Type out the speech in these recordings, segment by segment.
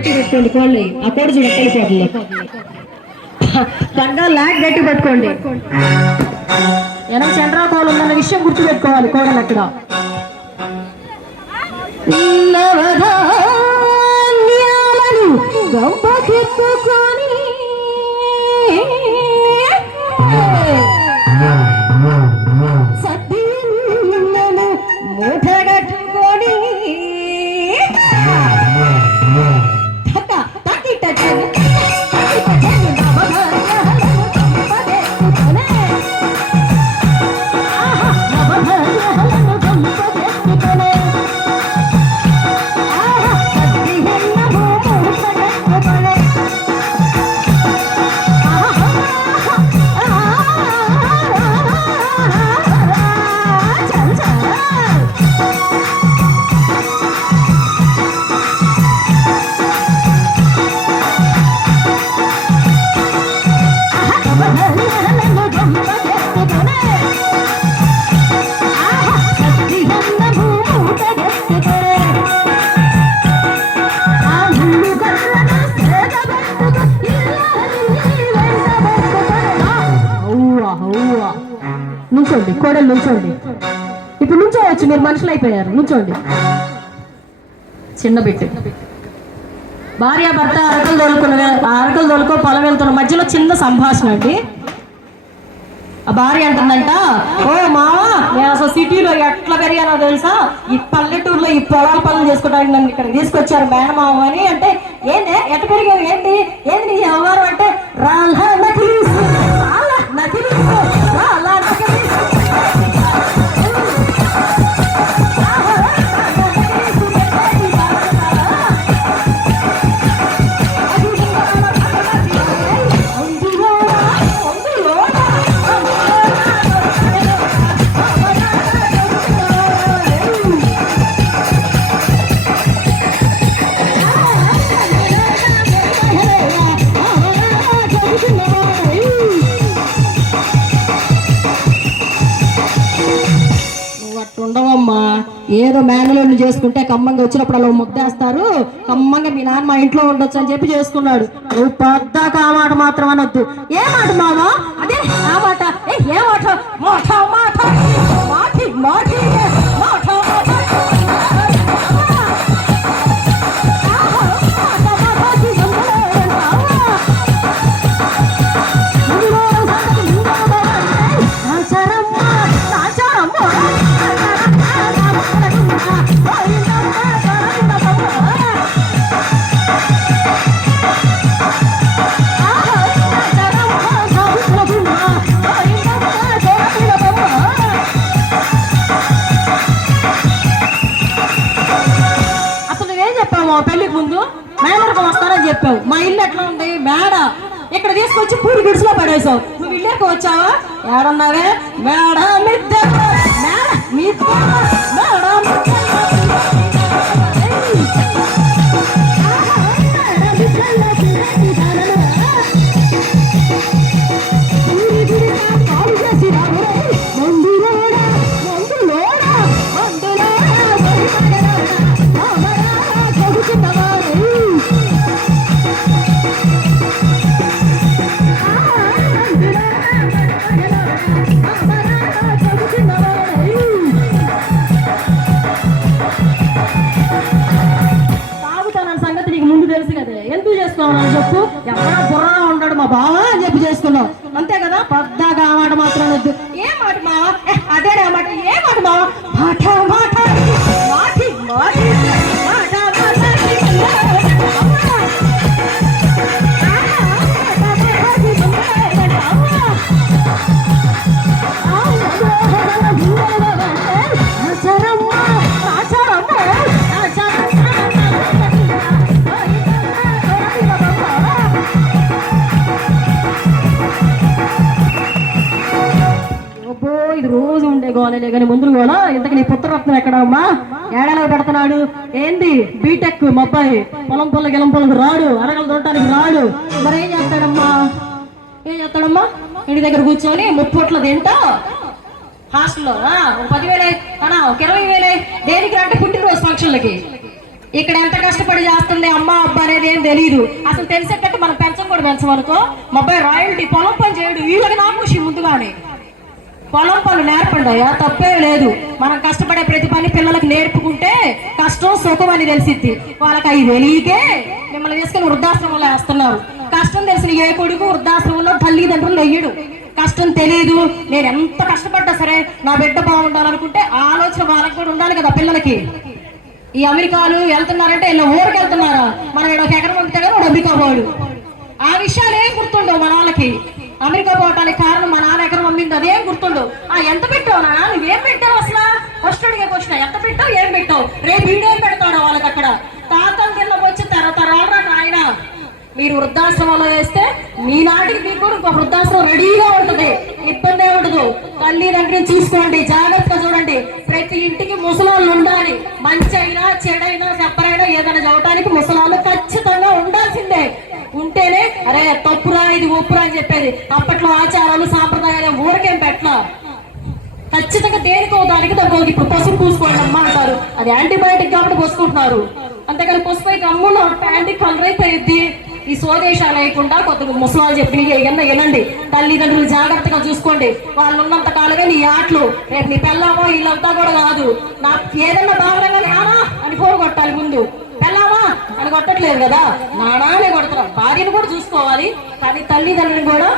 గట్టి పెట్టుకోండి కోళ్ళు. ఆ కోడి చూడ వెళ్ళిపోతుంది. కనుక లాగ్ గట్టి పెట్టుకోండి. వెనక చంద్రా కోళ్ళు ఉందన్న విషయం గుర్తుపెట్టుకోవాలి. కోడలు అక్కడ గంపకెత్తుకొని సద్దిలను మూటగట్టుకొని నుంచోండి. కోడలు నుంచోండి. ఇప్పుడు నుంచోవచ్చు. మీరు మనుషులు అయిపోయారు. నుంచోండి. చిన్న బిడ్డ భార్య భర్త అరకలు తోలుకో పొలం వెళ్తున్న మధ్యలో చిన్న సంభాషణ అండి. ఆ భార్య అంటుందంట, ఓ మావా నేను అసలు సిటీలో ఎట్లా పెరిగానో తెలుసా, ఈ పల్లెటూరులో ఈ పొలాల పనులు చేసుకోవడానికి నన్ను ఇక్కడ తీసుకొచ్చారు మేనమావ అని. అంటే ఏంటి ఎట్లా పెరిగావు, ఏంటి ఏంటి నీ వ్యవహారం అంటే ఉండవమ్మా. ఏదో మేనలోళ్ళు చేసుకుంటే కమ్మంగా వచ్చినప్పుడు అలా ముద్దేస్తారు. కమ్మంగా మీ నాన్న మా ఇంట్లో ఉండొచ్చు అని చెప్పి చేసుకున్నాడు. నువ్వు పెద్ద కామాట మాత్రం అనొద్దు. ఏ మాట మావా, అదే ఆ మాట, ఏ మాట, మాట మాట మాటి మాటి మాట పెళ్లికి ముందు మేనరకం వస్తానని చెప్పావు. మా ఇల్లు ఎట్లా ఉంది మేడ, ఇక్కడ తీసుకొచ్చి పూరి గుడిసెలో పడేసావు. నువ్వు ఇల్లేకు వచ్చావా, ఏడన్నావే మేడ మిద్దె మేడ మిద్దె మేడ చెప్పు. ఎవరా బుర్రా ఉంటాడు మా బావ అని చెప్పి చేసుకున్నావు అంతే కదా. పెద్దగా ఆ మాట మాత్రం వద్దు. ఏ మాట మావా, అదే మాట, ఏ మాట మావా, మాట మాట మాటి మాటి మాట రోజు ఉండే గోలలే కానీ ముందు కూడా ఇంతకు నీ పుత్రరత్నం ఎక్కడమ్మా, ఏడాలో పెడుతున్నాడు ఏంది బీటెక్ మా అబ్బాయి, పొలం గిలంపొలకు రాడు, అరగలు దొరకడానికి రాడు. మరి ఏం చేస్తాడమ్మా, ఏం చేస్తాడమ్మా, ఇంటి దగ్గర కూర్చొని ముప్పొట్ల తింటా హాస్టల్లో 10,000 ఒక 20,000 దేనికి అంటే పుట్టినరోజు ఫంక్షన్లకి ఇక్కడ ఎంత కష్టపడి చేస్తుంది అమ్మ అబ్బా అనేది ఏం తెలియదు. అసలు తెలిసేటట్టు మనం పెంచం కూడా పెంచమనుకో, మా అబ్బాయి రాయల్టీ పొలం పని చేయడు, వీళ్ళకి నాకు ముందుగానే పొలం పనులు నేర్పండియా, తప్పే లేదు. మనం కష్టపడే ప్రతి పని పిల్లలకు నేర్పుకుంటే కష్టం సుఖం అని తెలిసిద్ది. వాళ్ళకి అవి తెలియకే మిమ్మల్ని తీసుకుని వృద్ధాశ్రమంలో వేస్తున్నారు. కష్టం తెలిసిన ఏ కొడుకు వృద్ధాశ్రమంలో తల్లిదండ్రులు వెయ్యడు. కష్టం తెలియదు. నేను ఎంత కష్టపడ్డా సరే నా బిడ్డ బాగుండాలనుకుంటే ఆలోచన వాళ్ళకి కూడా ఉండాలి కదా పిల్లలకి. ఈ అమెరికాలు వెళ్తున్నారంటే ఇలా ఊరికి వెళ్తున్నారా, మనం ఇక్కడ ఒక ఎకరం పంపితే కానీ అమెరికా పోడు. ఆ విషయాలు ఏం గుర్తుండవు మన వాళ్ళకి. అమెరికా పోవటానికి కారణం మా నాన్న ఎకరం అమ్మింది అదేం గుర్తుండవు. ఎంత పెట్టావు నాన్న, నువ్వేం పెట్టావు అసలు, ఫస్ట్ అడిగే క్వశ్చన్ ఎంత పెట్టావు ఏం పెట్టావు, రేపు వీడియో పెడతాడు వాళ్ళకి. అక్కడ తాతలు తిన్న వచ్చిన తర్వాత ఆయన మీరు వృద్ధాశ్రమంలో వేస్తే మీ నాటికి మీకు ఇంకో వృద్ధాశ్రమం రెడీగా ఉంటుంది, ఇబ్బంది ఉండదు. తల్లిదండ్రులు చూసుకోండి, జాగ్రత్తగా చూడండి. ప్రతి ఇంటికి ముసలాళ్ళు ఉండాలి. మంచి అయినా చెడైనా చెప్పరైనా ఏదైనా చదవటానికి ముసలాళ్ళు ఖచ్చితంగా ఉండాల్సిందే. ఉంటేనే అరే తప్పురా ఇది ఒప్పురా అని చెప్పేది. అప్పట్లో ఆచారాలు సాంప్రదాయాలు ఊరికేం పెట్టలా, ఖచ్చితంగా దేనికో దానికి తగ్గ. ఇప్పుడు పసుపు పూసుకోండి అమ్మ అంటారు, అది యాంటీబయాటిక్ కాబట్టి పోసుకుంటున్నారు. అంతేకాని పసుపు అయితే అమ్ములో యాంటీ కలర్ అయిపోయింది. ఈ స్వదేశాలు లేకుండా కొద్దిగా ముసలాలు చెప్పి ఏమన్నా వినండి. తల్లిదండ్రులు జాగ్రత్తగా చూసుకోండి. వాళ్ళు ఉన్నంత కాలమే నీ ఆటలు. రేపు నీ పెళ్ళామో వీళ్ళంతా కూడా కాదు. నాకు ఏదన్నా బాగా నానా అని ఫోన్ కొట్టాలి ముందు. పెళ్ళామా అని కొట్టట్లేదు కదా, నానానే కొడతారు. భార్యను కూడా చూసుకోవాలి, కానీ తల్లిదండ్రులను కూడా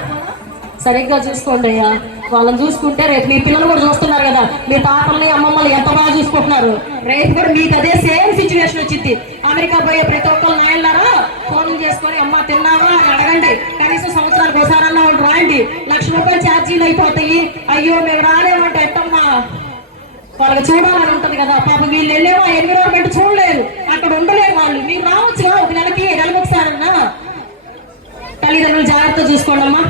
సరిగ్గా చూసుకోండి అయ్యా. వాళ్ళని చూసుకుంటే రేపు మీ పిల్లలు కూడా చూస్తున్నారు కదా, మీ తాతల్ని అమ్మమ్మల్ని ఎంత బాగా చూసుకుంటున్నారు. రేపు కూడా మీకు అదే సేమ్ సిచ్యువేషన్ వచ్చింది. అమెరికా పోయే ప్రతి ఒక్కరు నాయనలారా ఫోన్లు చేసుకొని అమ్మ తిన్నావా అని అడగండి. కనీసం సంవత్సరానికి ఒకసారన్నా రాయండి. ₹1,00,000 ఛార్జీలు అయిపోతాయి. అయ్యో మేము రాలేమంటే ఎట్టమ్మా, వాళ్ళకి చూడాలని ఉంటది కదా. పాప వీళ్ళు వెళ్ళేమో ఎన్విరాన్మెంట్ చూడలేరు, అక్కడ ఉండలేరు వాళ్ళు. మీరు రావచ్చుగా ఒక నెలకి ఒకసారన్నా. తల్లిదండ్రులు జాగ్రత్త చూసుకోండి అమ్మా.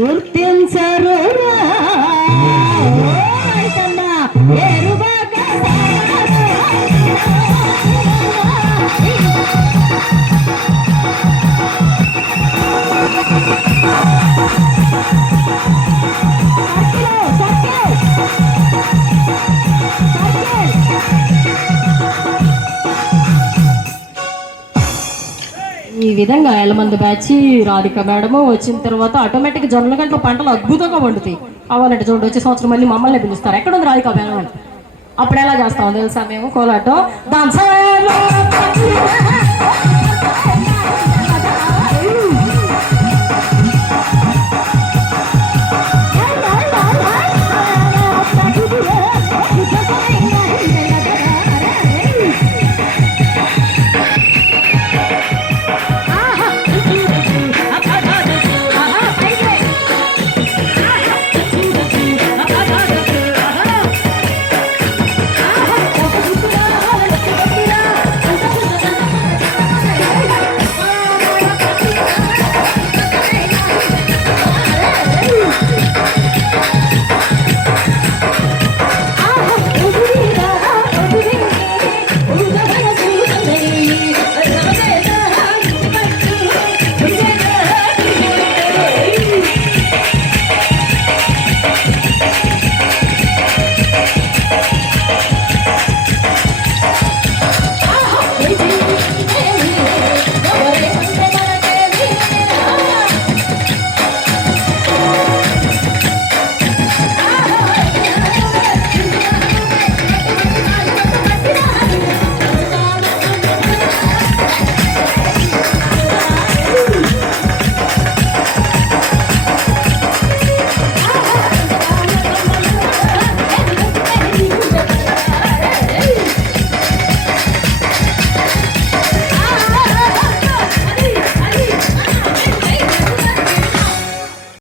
గుర్తించరు ఈ విధంగా ఎల్లమంది బ్యాచ్ రాధిక మేడము వచ్చిన తర్వాత ఆటోమేటిక్ జొన్నల గంటల పంటలు అద్భుతంగా వండుతాయి. అవ్వాలంటే చూడండి వచ్చే సంవత్సరం మళ్ళీ మమ్మల్ని పిలుస్తారు. ఎక్కడ ఉంది రాధిక మేడం? అప్పుడు ఎలా చేస్తాం తెలుసా మేము కోలాటం డాన్స్